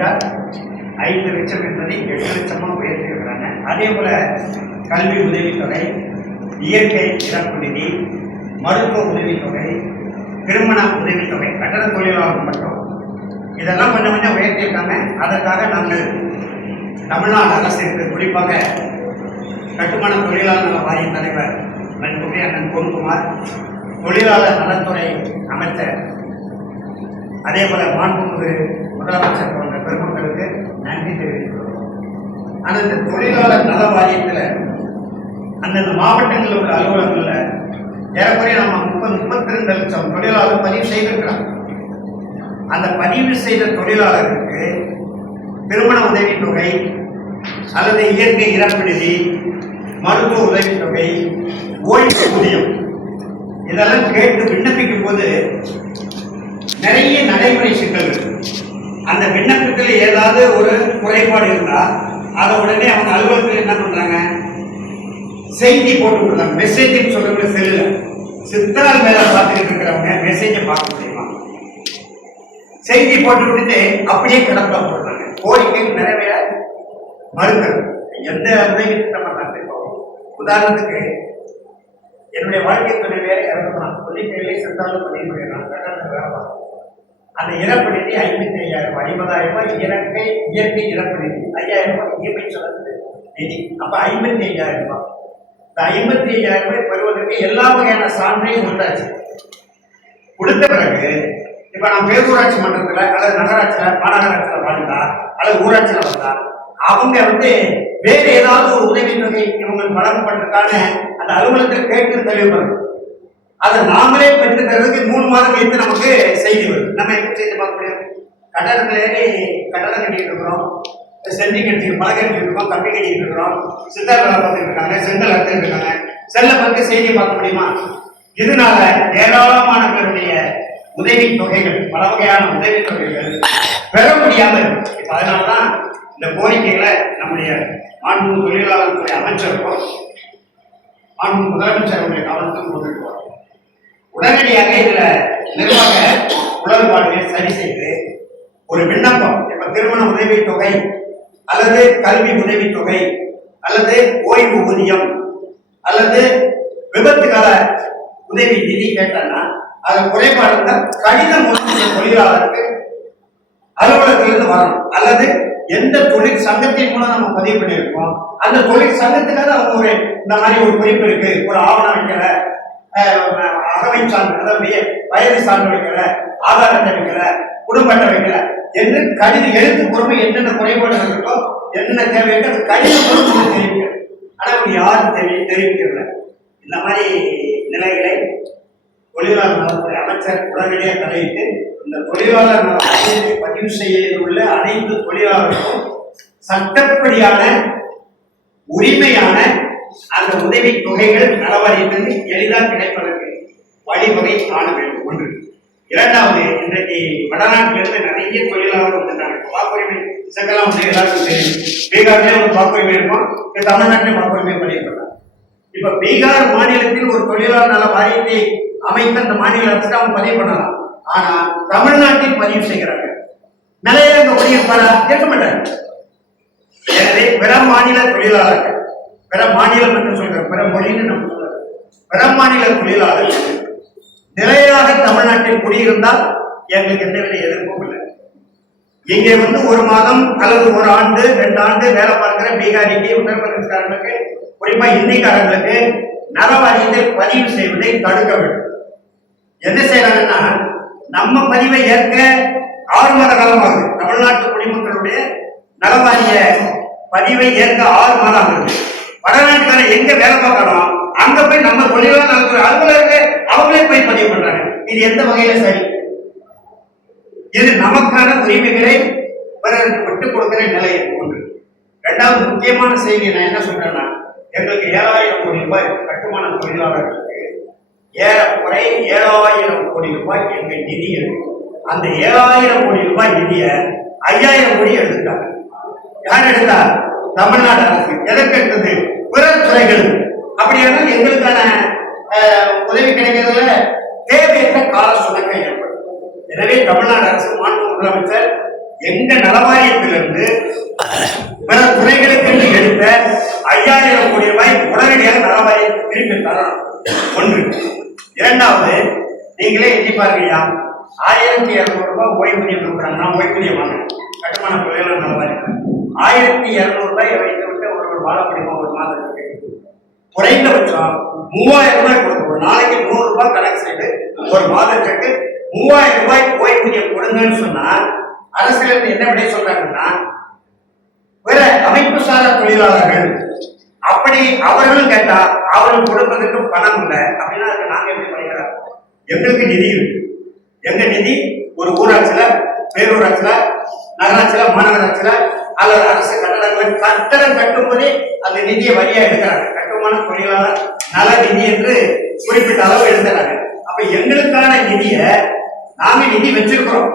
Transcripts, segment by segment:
உயர்த்திட்டால் 5 லட்சம் என்பதை 8 லட்சமாக உயர்த்தியிருக்கிறாங்க. அதே போல கல்வி உதவித்தொகை, இயற்கை இறப்பு நிதி, மருத்துவ உதவித்தொகை, திருமண உதவித்தொகை, கட்டட தொழிலாளர்கள் மட்டும் இதெல்லாம் கொஞ்சம் கொஞ்சம் உயர்த்தியிருக்காங்க. அதற்காக நாங்கள் தமிழ்நாடு அரசிற்கு குறிப்பாக கட்டுமான தொழிலாளர் நல வாரிய தலைவர் மதிப்புக்குரிய அண்ணன் பொன்குமார், தொழிலாளர் நலத்துறை அமைச்சர், அதே போல மாண்புமிகு முதலமைச்சர் போன்ற பெருமக்களுக்கு நன்றி தெரிவித்துள்ளோம். ஆனால் இந்த தொழிலாளர் நல வாரியத்தில் அந்தந்த மாவட்டங்களில் உள்ள அலுவலகங்களில் ஏறக்குறைய நம்ம 32 லட்சம் தொழிலாளர் பதிவு செய்திருக்கிறாங்க. அந்த பதிவு செய்த தொழிலாளருக்கு திருமண உதவித்தொகை அல்லது இயற்கை இறப்பு நிதி, மருத்துவ உதவித்தொகை, ஓய்வு ஊதியம் இதெல்லாம் கேட்டு விண்ணப்பிக்கும் போது நிறைய நடைமுறை சிக்கல்கள். அந்த விண்ணப்பத்தில் ஏதாவது ஒரு குறைபாடு இருந்தால் அதை உடனே அவங்க அலுவலகத்தில் என்ன பண்றாங்க, செய்தி போட்டு கொடுத்தாங்க. மெசேஜ் சொல்ற செல்லுல சித்தால் மேல பார்த்துக்கிட்டு இருக்கிறவங்க மெசேஜை பார்க்க முடியுமா? செய்தி போட்டு விட்டுட்டு அப்படியே கிடப்பா போடுறாங்க. கோரிக்கை நிறைவேற மறுக்கிறது. எந்த உதவி திட்டம் பண்ணாங்க? உதாரணத்துக்கு என்னுடைய வாழ்க்கை துணை வேற இறந்துதான் தொழிற்கையிலே சென்றாலும் பதிவு பண்ணிடலாம். கட்டணத்தில் வேலை பார்க்கணும். அந்த இறப்பு நிதி 55,000 ரூபாய், 50,000 ரூபாய் இயற்கை இறப்பு நிதி, 5,000 ரூபாய் இஎம்ஐ செலுத்து நிதி. அப்ப 55,000 ரூபாய். இந்த 55,000 ரூபாய் பெறுவதற்கு எல்லா வகையான சான்றையும் கொடுத்தாச்சு. கொடுத்த பிறகு இப்ப நான் பேரூராட்சி மன்றத்துல அல்லது நகராட்சியில மாநகராட்சியில வாழ்ந்தா அல்லது ஊராட்சியில வந்தா அவங்க வேறு ஏதாவது ஒரு உதவித்தொகை இவங்களுக்கு வழங்கப்பட்டிருக்கான அந்த அலுவலகத்தை கேட்டு தெளிவுபடுது. அதை நாமளே பெற்று தருவதற்கு 3 மாதம் கழித்து நமக்கு செய்தி வருது. நம்ம எப்படி செய்து பார்க்க முடியும்? கட்டடத்துல ஏறி கட்டடம் கட்டிட்டு இருக்கிறோம், செஞ்சு கட்டி மலை கட்டிட்டு இருக்கோம், கம்பி கட்டிட்டு இருக்கிறோம், சித்தார் வேலை பார்த்துட்டு இருக்காங்க, செங்கல் அறுத்துட்டு இருக்காங்க. செல்ல பார்த்து செய்தியை பார்க்க முடியுமா? இதனால ஏராளமான பேருடைய உதவி தொகைகள், பல வகையான உதவி தொகைகள் பெற முடியாமல் இருக்கு. அதனால்தான் இந்த கோரிக்கைகளை நம்முடைய மாண்பு தொழிலாளர் துறை அமைச்சருக்கும் மாண்பு முதலமைச்சருடைய கவனத்துக்கும் கொண்டுட்டு உடனடியாக இதுல நிர்வாக உடன்பாடுகளை சரி செய்து ஒரு விண்ணப்பம், இப்ப திருமண உதவித்தொகை அல்லது கல்வி உதவித்தொகை அல்லது ஓய்வு ஊதியம் அல்லது விபத்து கால உதவி நிதி கேட்டா அது குறைபாடு கடிதம் மூலம் தொழிலாளருக்கு அலுவலகத்திலிருந்து வரணும். அல்லது எந்த தொழில் சங்கத்தின் மூலம் நம்ம பதிவு பண்ணியிருக்கோம் அந்த தொழில் சங்கத்துக்காக அவங்க ஒரு இந்த மாதிரி ஒரு குறிப்பு இருக்கு, ஒரு ஆவணம் வைக்கிற, அகவை சான்று, அதாவது வயது சான்று வைக்கிற, ஆதார் அட்டை வைக்கிற, குடும்ப அட்டை வைக்கிற என்று கடிதம் எழுத்து பொறுமை என்னென்ன குறைபாடுகள் இருக்கோ என்னென்ன தேவையோ அது கடிதம் பொறுமை தெரிவிக்கிறது. ஆனா அவங்க யாரும் தெரிவிக்கிறல. இந்த மாதிரி நிலைகளை தொழிலாளர் நலத்துறை அமைச்சர் உடனடியாக தலையிட்டு இந்த தொழிலாளர் நலத்தை பதிவு செய்ய உள்ள அனைத்து தொழிலாளர்களும் சட்டப்படியான உரிமையான அந்த உதவி தொகைகள் நலவாரியத்திலிருந்து எளிதாக கிடைப்பதற்கு வழிவகை காண வேண்டும். ஒன்று. இரண்டாவது, இன்றைக்கு வடநாட்டிலிருந்து நிறைய தொழிலாளர்கள் வந்துட்டாங்க. வாக்குரிமை சங்கெல்லாம் வந்து எல்லாருக்கும் தெரியும். பீகார்லேயே ஒரு வாக்குரிமை இருக்கும், தமிழ்நாட்டிலே வாக்குரிமை பண்ணியிருக்கிறாங்க. இப்ப பீகார் மாநிலத்தில் ஒரு தொழிலாளர் நல வாரியத்தை அமைத்த அந்த மாநில அரசு அவங்க பதிவு பண்ணலாம். ஆனா தமிழ்நாட்டில் பதிவு செய்கிறாங்க. நிலையாக கேட்க மாட்டாங்க. எனவே பிற மாநில தொழிலாளர்கள், பிற மாநிலம் என்று சொல்ற பிற மொழின்னு நம்ம சொல்றது, பிற மாநில தொழிலாளர்கள் நிலையாக தமிழ்நாட்டில் குடியிருந்தால் எங்களுக்கு எந்தவித எதிர்ப்பும் இல்லை. இங்கே ஒரு மாதம் அல்லது ஒரு ஆண்டு 2 ஆண்டு வேலை பார்க்கிற பீகாரிக்கு, உத்தரப்பிரதேசக்காரர்களுக்கு, குறிப்பா இந்திக்காரர்களுக்கு நலவாரியத்தில் பதிவு செய்வதை தடுக்க வேண்டும். என்ன செய்யறாங்கன்னா, நம்ம பதிவை ஏற்க 6 மாத காலமாகுது. தமிழ்நாட்டு குடிமக்களுடைய நலவாரிய பதிவை ஏற்க 6 மாதம் ஆகுது. வடநாட்டுக்கார எங்க வேலை பார்க்கணும் அங்க போய் நம்ம தொழிலாளர் நலத்துறை அலுவலர்கள் அவங்களே போய் பதிவு பண்றாங்க. இது எந்த வகையில சரி? இது நமக்கான உரிமைகளை பிறருக்கு விட்டுக் கொடுக்கிற நிலை ஒன்று. இரண்டாவது முக்கியமான செய்தி நான் என்ன சொல்றேன்னா, எங்களுக்கு 7,000 கோடி ரூபாய் கட்டுமான தொழிலாளர்களுக்கு ஏறக்குறை 7,000 கோடி ரூபாய் எங்க நிதி இருக்கு. அந்த 7,000 கோடி ரூபாய் நிதிய 5,000 கோடி எடுத்துட்டாங்க. யார் எடுத்தா? தமிழ்நாடு அரசு. எதற்கு எடுத்தது? பிற துறைகள். அப்படியான எங்களுக்கான உதவி கிடைக்கிறதுல தேவையற்ற கால சுணக்கம் ஏற்படும். எனவே தமிழ்நாடு அரசு, மாண்பு முதலமைச்சர் எங்க நலவாரியத்திலிருந்து பிற துறைகளுக்கு எடுத்த 5000 கோடி ரூபாய் உடனடியாக நலவாரியத்தை திருப்பி தரணும். ஒன்று. இரண்டாவது, நீங்களே எண்ணி பாருங்கய்யா, 1200 ரூபாய் ஓய்வூதியம் கொடுக்குறாங்க. நான் ஓய்வூதியம் வாங்கினேன் கட்டுமான தொழிலாளர் நலவாரியத்தில். 1200 ரூபாய் வைத்து விட்டு ஒரு வாழ முடியுமா ஒரு மாதத்துக்கு? குறைந்தபட்சம் 3000 ரூபாய் கொடுக்கும். ஒரு நாளைக்கு 100 ரூபாய் கணக்கு செய்து ஒரு மாதத்துக்கு 3000 ரூபாய் ஓய்வூதியம் கொடுங்கன்னு சொன்னா அரசியல் என்ன விட சொல்றாங்கன்னா, பிற அமைப்பு சாரா தொழிலாளர்கள் அப்படி அவர்களும் கேட்டா அவர்கள் கொடுப்பதற்கு பணம் இல்லை அப்படின்னா அதுக்கு நாங்க எப்படி பண்ணிக்கிறோம்? எங்களுக்கு நிதி இருக்கு. எங்க நிதி ஒரு ஊராட்சியில, பேரூராட்சியில, நகராட்சியில, மாநகராட்சியில அல்லது அரசு கட்டடங்கள் கட்டடம் கட்டும் போதே அந்த நிதியை வரியா எடுக்கிறாங்க. கட்டுமான தொழிலாளர் நல நிதி என்று குறிப்பிட்ட அளவு எடுக்கிறாங்க. அப்ப எங்களுக்கான நிதியை நாங்க நிதி வச்சிருக்கிறோம்.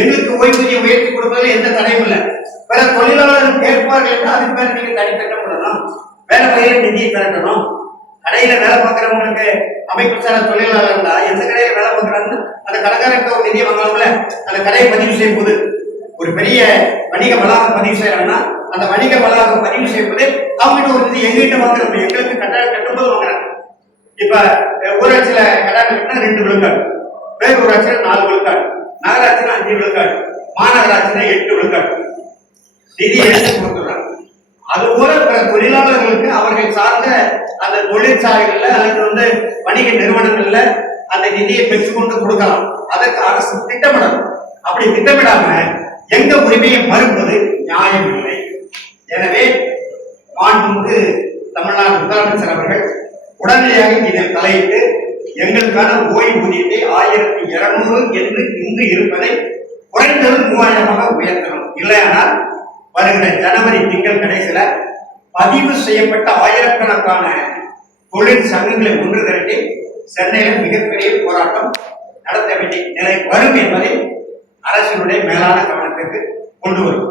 எங்களுக்கு ஓய்வூதியம் உயர்த்தி கொடுப்பதில் எந்த தடையும் இல்லை. பிற தொழிலாளர்கள் கேட்பார்கள் என்று அதுக்கு மேல நீங்க தனி திட்டமிடணும். வேலை பயிர நிதியை திரட்டணும். கடையில வேலை பார்க்கிறவங்களுக்கு அமைப்பு சாரா தொழிலாளர்கள் எந்த கடையில வேலை பார்க்கிறாங்கன்னு அந்த கடைக்காரர்கிட்ட ஒரு நிதியை வாங்கலாம்ல. அந்த கடையை பதிவு செய்யும் போது ஒரு பெரிய வணிக வளாகம் பதிவு செய்யறாங்கன்னா அந்த வணிக வளாகம் பதிவு செய்வது அவங்ககிட்ட ஒரு நிதி எங்ககிட்ட வாங்குறது. எங்களுக்கு கட்டடம் கட்டும்போது வாங்குறாங்க. இப்ப ஊராட்சியில கட்டடம் கட்டினா 2 விழுக்காடு, பேரூராட்சியில 4 விழுக்காடு, நகராட்சியில 5 விழுக்காடு, மாநகராட்சியில 8 விழுக்காடு நிதி எடுத்து கொடுத்துறாங்க. அதுபோல பிற தொழிலாளர்களுக்கு அவர்கள் சார்ந்த அந்த தொழிற்சாலைகள்ல அல்லது வணிக நிறுவனங்கள்ல அந்த நிதியை பெற்றுக்கொண்டு கொடுக்கலாம். அதற்கு அரசு திட்டமிடணும். அப்படி திட்டமிடாம எங்க உரிமையை மறுப்பது நியாயம் இல்லை. எனவே மாண்புமிகு தமிழ்நாடு முதலமைச்சர் அவர்கள் உடனடியாக இதில் தலையிட்டு எங்களுக்கான ஓய்வூதியத்தை 1200 என்று இன்று இருப்பதை குறைந்தது 3000 உயர்த்தணும். இல்லையானால் வருகிற ஜனவரி திங்கள் கடைசியில பதிவு செய்யப்பட்ட ஆயிரக்கணக்கான தொழில் சங்கங்களை ஒன்று திரட்டி சென்னையில் மிகப்பெரிய போராட்டம் நடத்த வேண்டிய நிலை வரும் என்பதை அரசினுடைய மேலான கவனத்திற்கு கொண்டு வரும்.